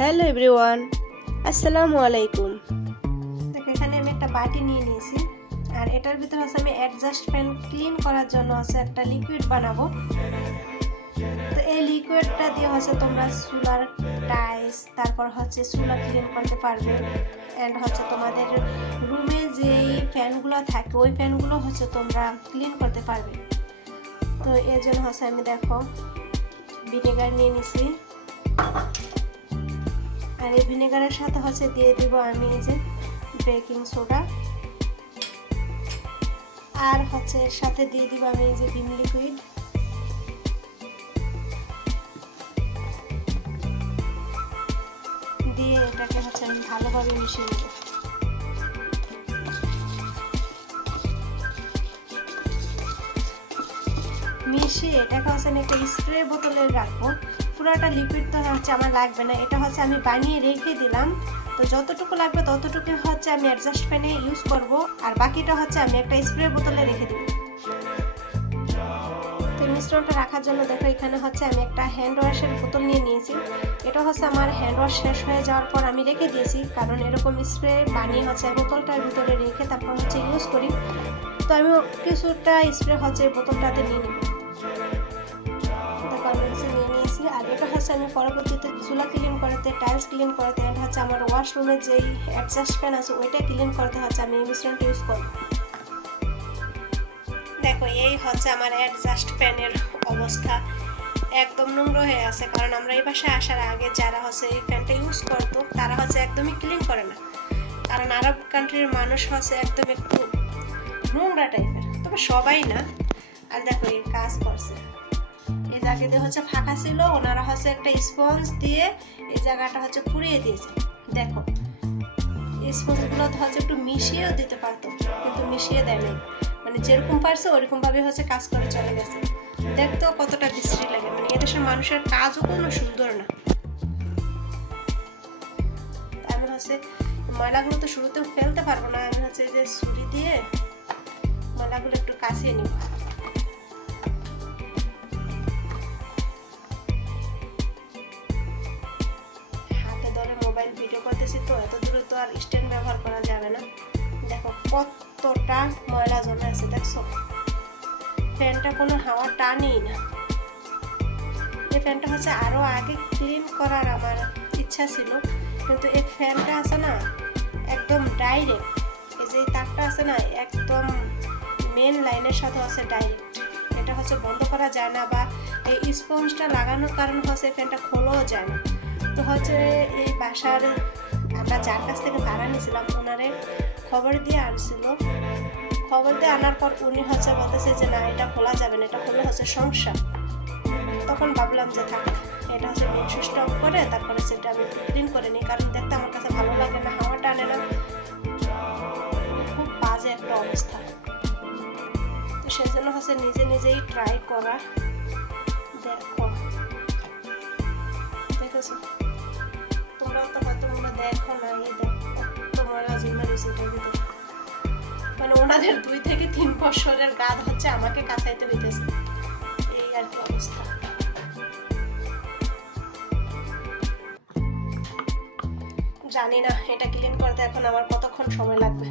Hello everyone, আসসালামু আলাইকুম। দেখো, এখানে আমি একটা বাটি নিয়ে নিয়েছি, আর এটার ভিতরে হচ্ছে আমি অ্যাডজাস্ট ফ্যান ক্লিন করার জন্য হচ্ছে একটা লিকুইড বানাবো। তো এই লিকুইডটা দিয়ে হচ্ছে তোমরা চুলার টাইলস তারপর হচ্ছে চুলা ক্লিন করতে পারবে। অ্যান্ড হচ্ছে তোমাদের রুমে যেই ফ্যানগুলো থাকে, ওই ফ্যানগুলো হচ্ছে তোমরা ক্লিন করতে পারবে। তো এর জন্য হচ্ছে আমি দেখো ভিনেগার নিয়ে নিছি। আর এই ভিনেগারের সাথে হচ্ছে দিয়ে দিব আমি এই যে বেকিং সোডা। আর হচ্ছে এর সাথে দিয়ে দিব আমি এই যে ভিম লিকুইড। দিয়ে এটাকে হচ্ছে আমি ভালোভাবে মিশিয়ে নেব। মিশিয়ে এটাকে হচ্ছে আমি একটা স্প্রে বোতলে রাখব। পুরোটা লিকুইড তো হচ্ছে আমার লাগবে না। এটা হচ্ছে আমি বানিয়ে রেখে দিলাম। তো যতটুকু লাগবে ততটুকু হচ্ছে আমি অ্যাডজাস্ট ফ্যানে ইউজ করব। আর বাকিটা হচ্ছে আমি একটা স্প্রে বোতলে রেখে দিব। তো মিশ্রণটা রাখার জন্য দেখো, এখানে হচ্ছে আমি একটা হ্যান্ড ওয়াশের বোতল নিয়ে নিয়েছি। এটা হচ্ছে আমার হ্যান্ড ওয়াশ শেষ হয়ে যাওয়ার পর আমি রেখে দিয়েছি। কারণ এরকম স্প্রে বানিয়ে হচ্ছে বোতলটার ভিতরে রেখে তারপর হচ্ছে ইউজ করি। তো আমি কিছুটা স্প্রে হচ্ছে বোতলটাতে নিয়ে নিব। আর এটা হচ্ছে আমি পরবর্তীতে চুলা ক্লিন করতে টাইলস ক্লিন করতে এটা হচ্ছে আমার ওয়াশরুমের যেই অ্যাডজাস্ট ফ্যান আছে, ওইটা ক্লিন করতে হচ্ছে আমি এই মিশ্রণটা ইউজ করব। দেখো, এই হচ্ছে আমার অ্যাডজাস্ট ফ্যানের অবস্থা। একদম নোংরা হয়ে আছে, কারণ আমরা এই বাসায় আসার আগে যারা হচ্ছে এই ফ্যানটা ইউজ করতো, তারা হচ্ছে একদমই ক্লিন করে না। কারণ আরব কান্ট্রির মানুষ হচ্ছে একদম একটু নোংরা টাইপের তবে সবাই না। আর দেখো, এই কাজ করছে। জায়গাতে হচ্ছে ফাঁকা ছিল, ওনারা হচ্ছে একটা স্পঞ্জ দিয়ে এই জায়গাটা হচ্ছে পুড়িয়ে দিয়েছে। দেখো স্পঞ্জগুলো হচ্ছে একটু মিশিয়েও দিতে পারতো, কিন্তু মিশিয়ে দেয় নাই মানে যেরকম পারছে ওরকম ভাবে হচ্ছে কাজ করে চলে গেছে। দেখতো কতটা বিশ্রী লাগে মানে এদেশের মানুষের কাজও কোনো সুন্দর না। আমি হচ্ছে ময়লাগুলো তো শুরুতেও ফেলতে পারব না, আমি হচ্ছে যে ছুরি দিয়ে ময়লাগুলো একটু কাছিয়ে নিব। করতেছি তো, এত দূরে তো আর স্ট্যান্ড ব্যবহার করা যাবে না। দেখো কতটা ময়লা জমে আছে, দেখছ? ফ্যানটা কোনো হাওয়া টানেই না। এই ফ্যানটা হচ্ছে আরও আগে ক্লিন করার আমার ইচ্ছা ছিল, কিন্তু এই ফ্যানটা আছে না, একদম ডাইরেক্ট এই যে তারটা আছে না, একদম মেন লাইনের সাথে আছে ডাইরেক্ট এটা হচ্ছে বন্ধ করা যায় না বা এই স্পঞ্জটা লাগানোর কারণে হচ্ছে ফ্যানটা খোলাও যায় না। তো হচ্ছে এই বাসার আমরা যার কাছ থেকে ভাড়া নিয়েছিলাম ওনারে খবর দিয়ে আনছিল। খবর দিয়ে আনার পর উনি হচ্ছে বলতেছে যে, না, এটা খোলা যাবে না, এটা খোলা হচ্ছে সমস্যা। তখন ভাবলাম যে, থাক, এটা হচ্ছে মেন সুইচটা অফ করে, তারপরে সেটা আমি ক্লিন করে নিই, কারণ দেখতে আমার কাছে ভালো লাগে না, হাওয়া টানে না। খুব বাজে একটা অবস্থা। তো সেজন্য হচ্ছে নিজে নিজেই ট্রাই করা, দেখো। দেখেছ? দেখো না দেখো তোমার মানে ওনাদের দুই থেকে তিন বছরের গাদ হচ্ছে আমাকে কাঁচাইতে হইতেছে এই আর কি অবস্থা। জানি না, এটা ক্লিন করতে এখন আমার কতক্ষণ সময় লাগবে?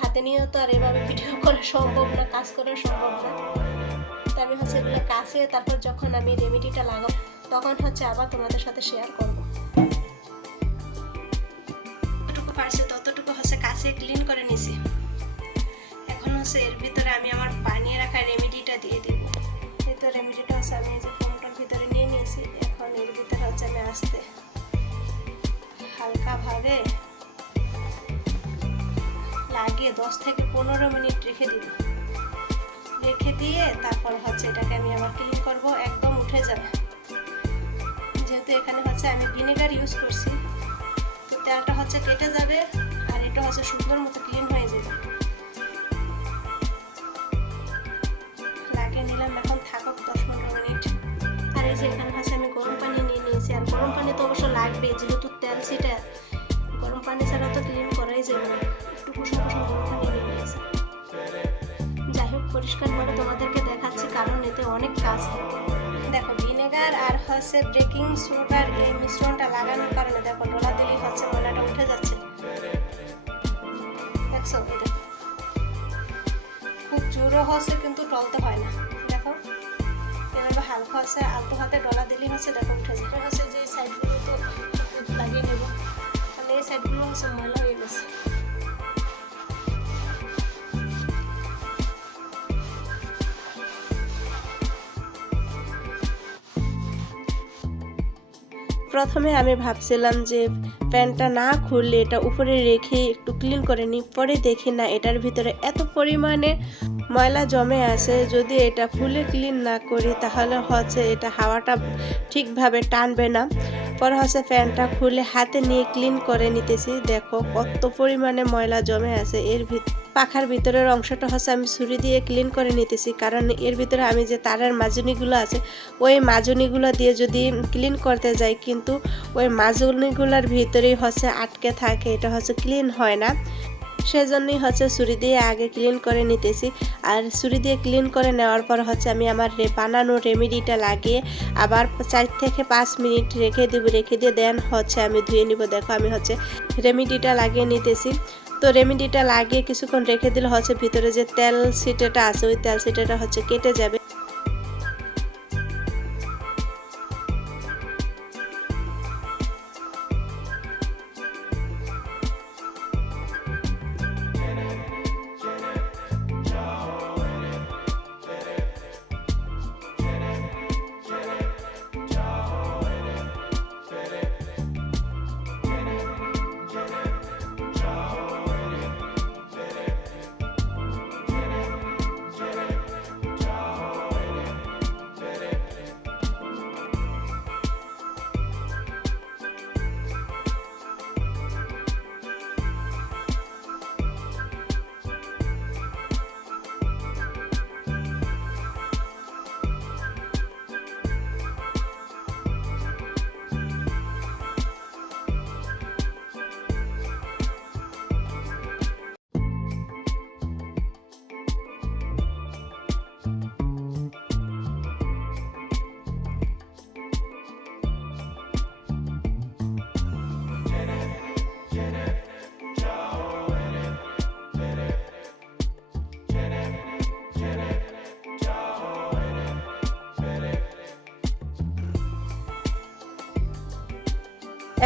হাতে নিয়ে তো আর এভাবে ভিডিও করা সম্ভব না, কাজ করা সম্ভব না। তো আমি হচ্ছে এগুলো কাছে, তারপর যখন আমি রেমেডিটা লাগাবো, তখন হচ্ছে আবার তোমাদের সাথে শেয়ার করব। যতটুকু পারছে, ততটুকু হচ্ছে কাছে ক্লিন করে নিছি। এখন হচ্ছে এর ভিতরে আমি আমার বানিয়ে রাখা রেমেডিটা দিয়ে দিব। এই তো রেমেডিটা হচ্ছে আমি যে ফোনটার ভিতরে নিয়ে নিয়েছি। এখন এর ভিতরে হচ্ছে আমি আসতে হালকাভাবে লাগিয়ে দশ থেকে পনেরো মিনিট রেখে দিব রেখে দিয়ে তারপর হচ্ছে এটাকে আমি আবার ক্লিন করব, একদম উঠে যাবে। যেহেতু এখানে হচ্ছে আমি ভিনেগার ইউজ করছি, তো তেলটা হচ্ছে কেটে যাবে আর এটা হচ্ছে সুন্দর মতো ক্লিন হয়ে যাবে। লাগিয়ে নিলাম, এখন থাকুক দশ পনেরো মিনিট। আর এই যে এখানে হচ্ছে আমি গরম পানি নিয়ে নিয়েছি, আর গরম পানি তো অবশ্য লাগবে যেহেতু তেল সেটা গরম পানি ছাড়া তো ক্লিন করাই যাবে না। পরিষ্কারভাবে তোমাদেরকে দেখাচ্ছি, কারণ এতে অনেক কাজ দেখো, ভিনেগার আর হচ্ছে বেকিং সোডার এই মিশ্রণটা লাগানোর কারণে দেখো ডোলা দিলেই হচ্ছে ময়লাটা উঠে যাচ্ছে। দেখছ? খুব জোরও হচ্ছে, কিন্তু টলতে হয় না। দেখো, এভাবে হালকা হচ্ছে, আলতো হাতে ডলা দিলেই হচ্ছে, দেখো, উঠে এটা হচ্ছে যে সাইডগুলো তো লাগিয়ে নেব। তাহলে এই সাইডগুলো হচ্ছে ময়লা প্রথমে আমি ভাবছিলাম যে প্যান্টটা না খুললে এটা উপরে রেখে একটু ক্লিন করে নি পরে দেখি না, এটার ভিতরে এত পরিমাণে ময়লা জমে আছে, যদি এটা ফুলে ক্লিন না করি তাহলে হচ্ছে এটা হাওয়াটা ঠিকভাবে টানবে না। পরে হচ্ছে ফ্যানটা খুলে হাতে নিয়ে ক্লিন করে নিতেছি। দেখো কত পরিমাণে ময়লা জমে আছে। এর ভিত পাখার ভিতরের অংশটা হচ্ছে আমি ছুরি দিয়ে ক্লিন করে নিতেছি। কারণ এর ভিতরে আমি যে তারের মাজুনিগুলো আছে, ওই মাজুনিগুলো দিয়ে যদি ক্লিন করতে যাই, কিন্তু ওই মাজুনিগুলোর ভিতরেই হচ্ছে আটকে থাকে। এটা হচ্ছে ক্লিন হয় না। সেজন্যই হচ্ছে ছুরি দিয়ে আগে ক্লিন করে নিতেছি। আর ছুরি দিয়ে ক্লিন করে নেওয়ার পর হচ্ছে আমি আমার রে বানানো রেমেডিটা লাগিয়ে আবার চার থেকে পাঁচ মিনিট রেখে দেবো, রেখে দিয়ে দেন হচ্ছে আমি ধুয়ে নিব। দেখো আমি হচ্ছে রেমেডিটা লাগিয়ে নিতেছি। তো রেমেডিটা লাগিয়ে কিছুক্ষণ রেখে দিলে হচ্ছে ভিতরে যে তেল সিটেটা আছে, ওই তেল সিটেটা হচ্ছে কেটে যাবে।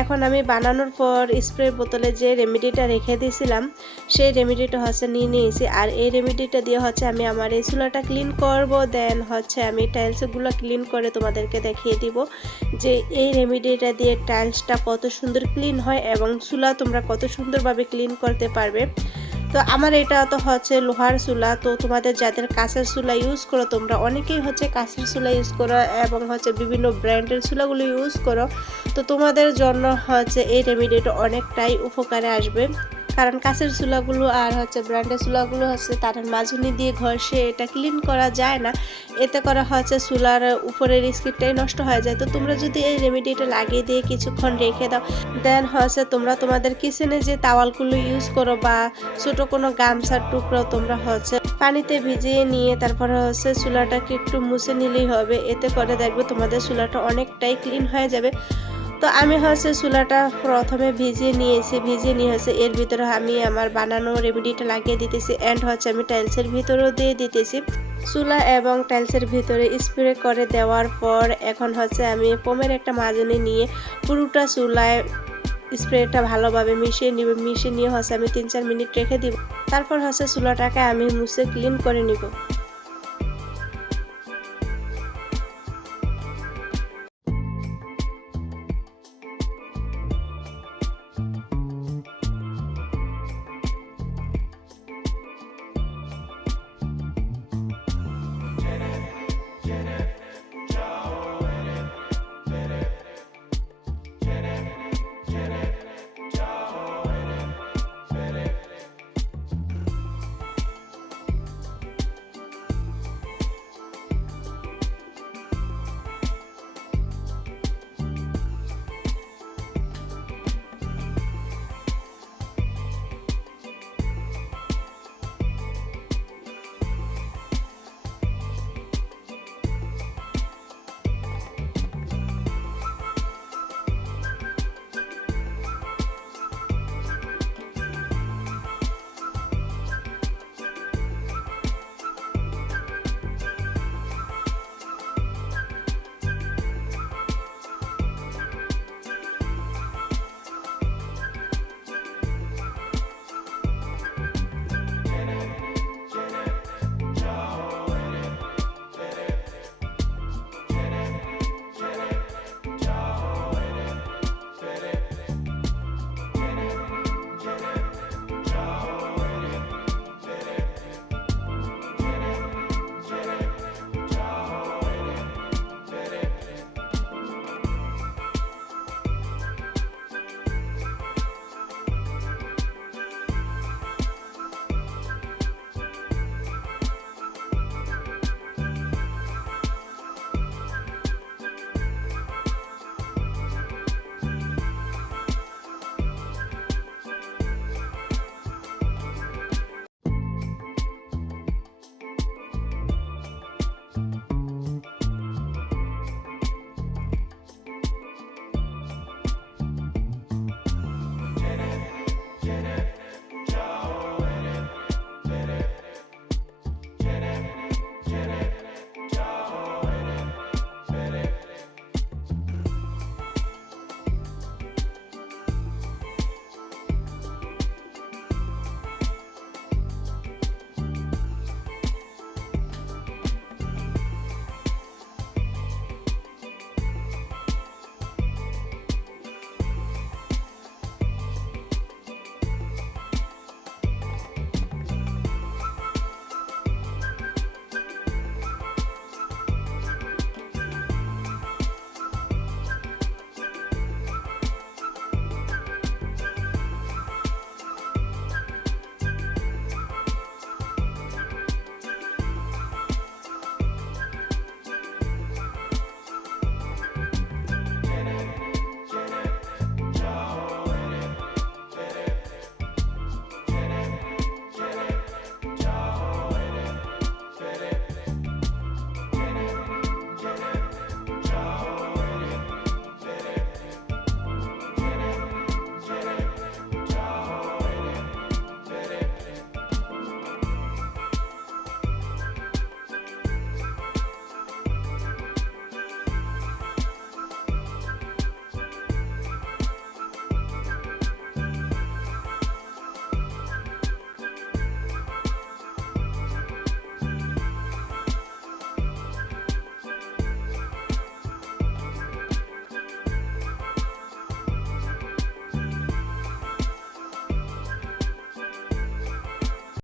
এখন আমি বানানোর পর স্প্রে বোতলে যে রেমেডিটা রেখে দিয়েছিলাম, সেই রেমেডিটা হচ্ছে নিয়ে নিয়েছি। আর এই রেমেডিটা দিয়ে হচ্ছে আমি আমার এই চুলাটা ক্লিন করব দেন হচ্ছে আমি টাইলসগুলো ক্লিন করে তোমাদেরকে দেখিয়ে দিব যে এই রেমেডিটা দিয়ে টাইলসটা কত সুন্দর ক্লিন হয় এবং চুলা তোমরা কত সুন্দরভাবে ক্লিন করতে পারবে। তো আমার এটা তো হচ্ছে লোহার চুলা, তো তোমাদের যাদের কাঁচের চুলা ইউজ করো, তোমরা অনেকেই হচ্ছে কাঁচের চুলা ইউজ করো এবং হচ্ছে বিভিন্ন ব্র্যান্ডের চুলাগুলো ইউজ করো। তো তোমাদের জন্য হচ্ছে এই রেমিডিটা অনেকটাই উপকারে আসবে। কারণ কাঁচের চুলাগুলো আর হচ্ছে ব্র্যান্ডের চুলাগুলো হচ্ছে তাদের মাজুনি দিয়ে ঘষে এটা ক্লিন করা যায় না। এতে করা হচ্ছে চুলার উপরের স্কিপটাই নষ্ট হয়ে যায়। তো তোমরা যদি এই রেমিডিটা লাগিয়ে দিয়ে কিছুক্ষণ রেখে দাও দেন হচ্ছে তোমরা তোমাদের কিচেনে যে তাওয়ালগুলো ইউজ করো বা ছোটো কোনো গামছার টুকরো তোমরা হচ্ছে পানিতে ভিজিয়ে নিয়ে তারপরে হচ্ছে চুলাটাকে একটু মুছে নিলেই হবে। এতে করে দেখবে তোমাদের চুলাটা অনেকটাই ক্লিন হয়ে যাবে। তো আমি হচ্ছে চুলাটা প্রথমে ভিজিয়ে নিয়েছি, ভিজিয়ে নিয়ে হচ্ছে এর ভিতরে আমি আমার বানানো রেমেডিটা লাগিয়ে দিতেছি অ্যান্ড হচ্ছে আমি টাইলসের ভিতরেও দিয়ে দিতেছি। চুলা এবং টাইলসের ভিতরে স্প্রে করে দেওয়ার পর এখন হচ্ছে আমি পোমের একটা মাজনি নিয়ে পুরোটা চুলায় স্প্রেটা ভালোভাবে মিশিয়ে নিব, মিশিয়ে নিয়ে হচ্ছে আমি তিন চার মিনিট রেখে দিব। তারপর হচ্ছে চুলাটাকে আমি মুছে ক্লিন করে নিব।